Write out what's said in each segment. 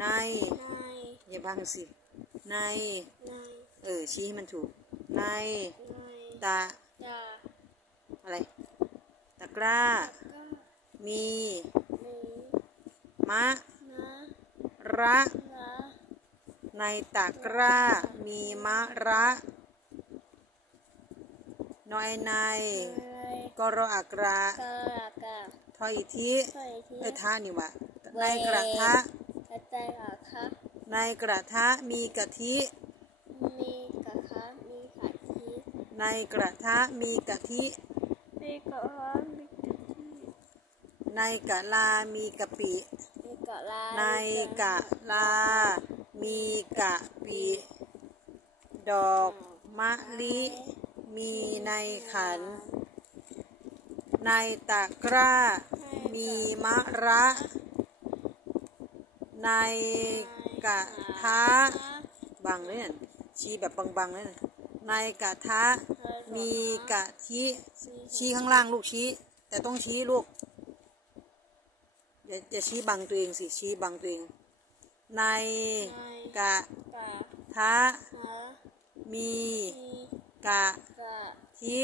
ใน ในอย่าบังสิ ใน ในเออ ชี้ให้มันถูก ใน ในตะ ตาอะไร ตะกร้า ก็มีมีมะ นะระนะในตะกร้า มีมะระน้อยในอะไรกรออักระกะกะทออิทิ ใส่ที่ไอ้ท่านี่วะ ในกระทะ กระจายอะคะในกระทะมีกะทิ มีกะคะมีขาทีในกระทะมีกะทิมีกะคะมีกะทิในกะลา มีกะปิมีกะลาในกะลา มีกะปิ ดอกมะลิ มีในขัน ในตะกร้า มีมะระ ในกระทะบังเลยน่ะชี้แบบบังๆเลยน่ะในกระทะมีกะทิชี้ข้างล่างลูกชี้ แต่ต้องชี้ลูกอย่าอย่าชี้บังตัวเองสิชี้บังตัวเอง ในกะกะทะมีกะทิ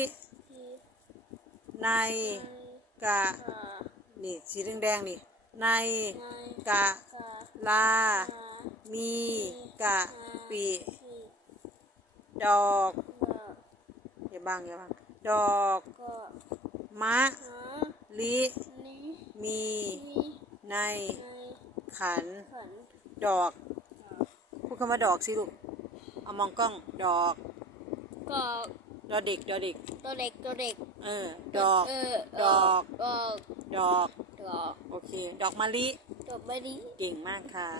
ทีในกะกะนี่สีแดงๆนี่ในกะ ลาฮะมี กะปิทีดอกกะอย่าบังอย่าบัง ดอกกะมะฮะลินี้มีมีในในขันขัน ดอก พูดคำว่าดอกสิลูก เอามองกล้อง ดอกกะดอเด็ก ดอเด็ก ตัวเด็กตัวเด็ก เออ ดอก เออดอก ดอก ดอก ดอก โอเค ดอกมะลิ จบไปดี เก่งมากค่ะ